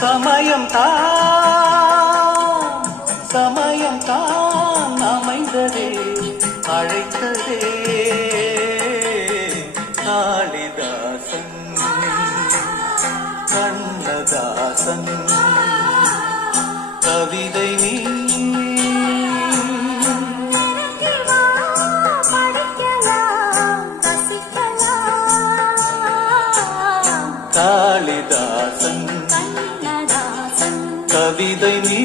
சமயம் தான் அமைந்ததே அழைத்ததே காளிதாசன் கண்ணதாசன் கவிதை நீ காளிதாசன் கவிதை நீ